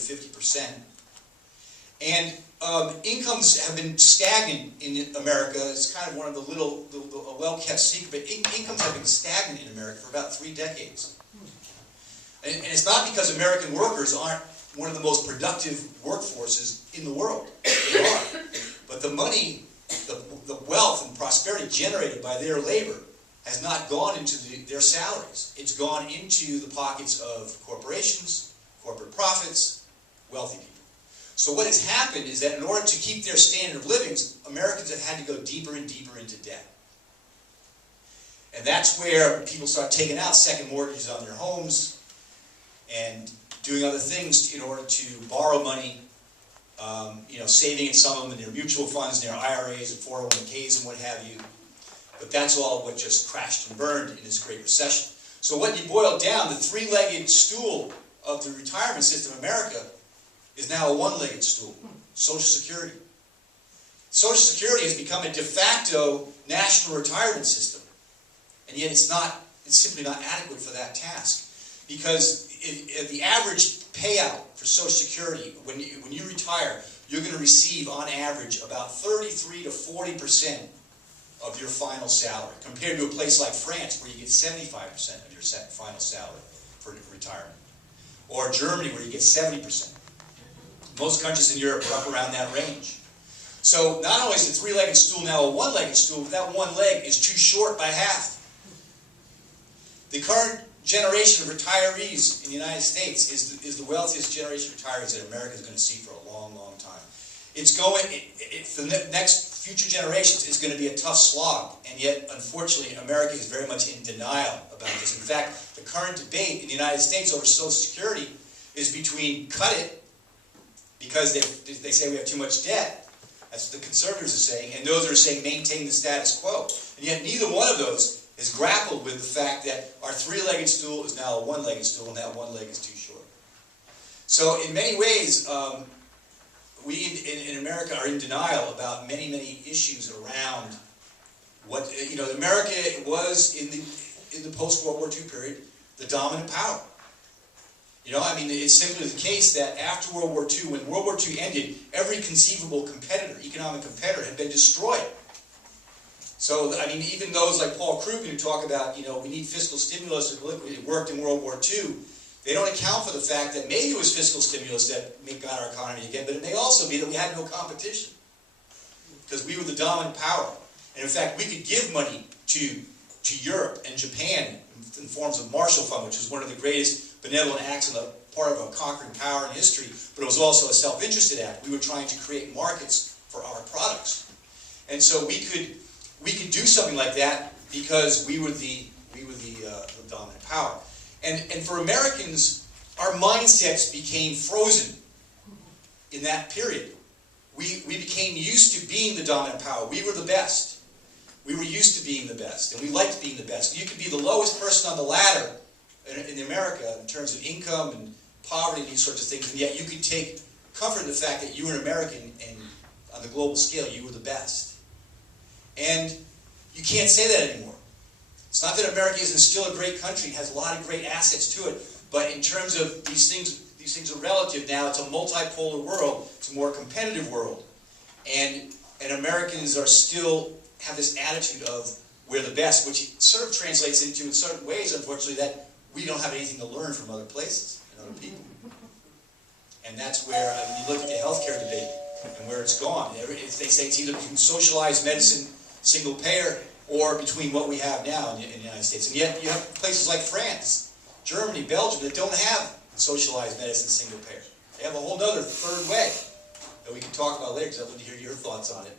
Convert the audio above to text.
50%. And incomes have been stagnant in America. It's kind of one of the a well-kept secret, but incomes have been stagnant in America for about 3 decades. And it's not because American workers aren't one of the most productive workforces in the world. They are. But the money, the wealth and prosperity generated by their labor has not gone into their salaries. It's gone into the pockets of corporations, corporate profits, wealthy people. So what has happened is that in order to keep their standard of living, Americans have had to go deeper and deeper into debt. And that's where people start taking out second mortgages on their homes and doing other things in order to borrow money, saving in some of them in their mutual funds, in their IRAs and 401ks and what have you. But that's all what just crashed and burned in this Great Recession. So what you boil down, the three-legged stool of the retirement system in America is now a one-legged stool, Social Security. Social Security has become a de facto national retirement system. And yet it's simply not adequate for that task. Because the average payout for Social Security, when you retire, you're going to receive on average about 33 to 40% of your final salary, compared to a place like France where you get 75% of your final salary for retirement. Or Germany where you get 70%. Most countries in Europe are up around that range. So not only is the three-legged stool now a one-legged stool, but that one leg is too short by half. The current generation of retirees in the United States is the wealthiest generation of retirees that America is going to see for a long, long time. It's going, for the next future generations, it's going to be a tough slog, and yet, unfortunately, America is very much in denial about this. In fact, the current debate in the United States over Social Security is between cut it, because they say we have too much debt, that's what the conservatives are saying, and those are saying maintain the status quo. And yet, neither one of those has grappled with the fact that our three-legged stool is now a one-legged stool, and that one leg is too short. So in many ways, we in America are in denial about many, many issues around what, America was in the post-World War II period, the dominant power. It's simply the case that after World War II, when World War II ended, every conceivable competitor, economic competitor, had been destroyed. So, even those like Paul Krugman who talk about, we need fiscal stimulus, it worked in World War II, they don't account for the fact that maybe it was fiscal stimulus that got our economy again, but it may also be that we had no competition. Because we were the dominant power. And in fact, we could give money to Europe and Japan in forms of Marshall Fund, which was one of the greatest benevolent acts on the part of a conquering power in history, but it was also a self-interested act. We were trying to create markets for our products. And so we could do something like that because we were the dominant power. And for Americans, our mindsets became frozen in that period. We became used to being the dominant power. We were the best. We were used to being the best, and we liked being the best. You could be the lowest person on the ladder in America in terms of income and poverty and these sorts of things, and yet you could take comfort in the fact that you were an American, and on the global scale, you were the best. And you can't say that anymore. It's not that America isn't still a great country, it has a lot of great assets to it, but in terms of these things are relative now. It's a multipolar world, it's a more competitive world. And Americans are still have this attitude of we're the best, which sort of translates into, in certain ways, unfortunately, that we don't have anything to learn from other places and other people. And that's where, you look at the healthcare debate and where it's gone. They say it's either between socialized medicine, single payer, or between what we have now in the United States. And yet you have places like France, Germany, Belgium that don't have socialized medicine, single payer. They have a whole other third way that we can talk about later, because I'd love to hear your thoughts on it.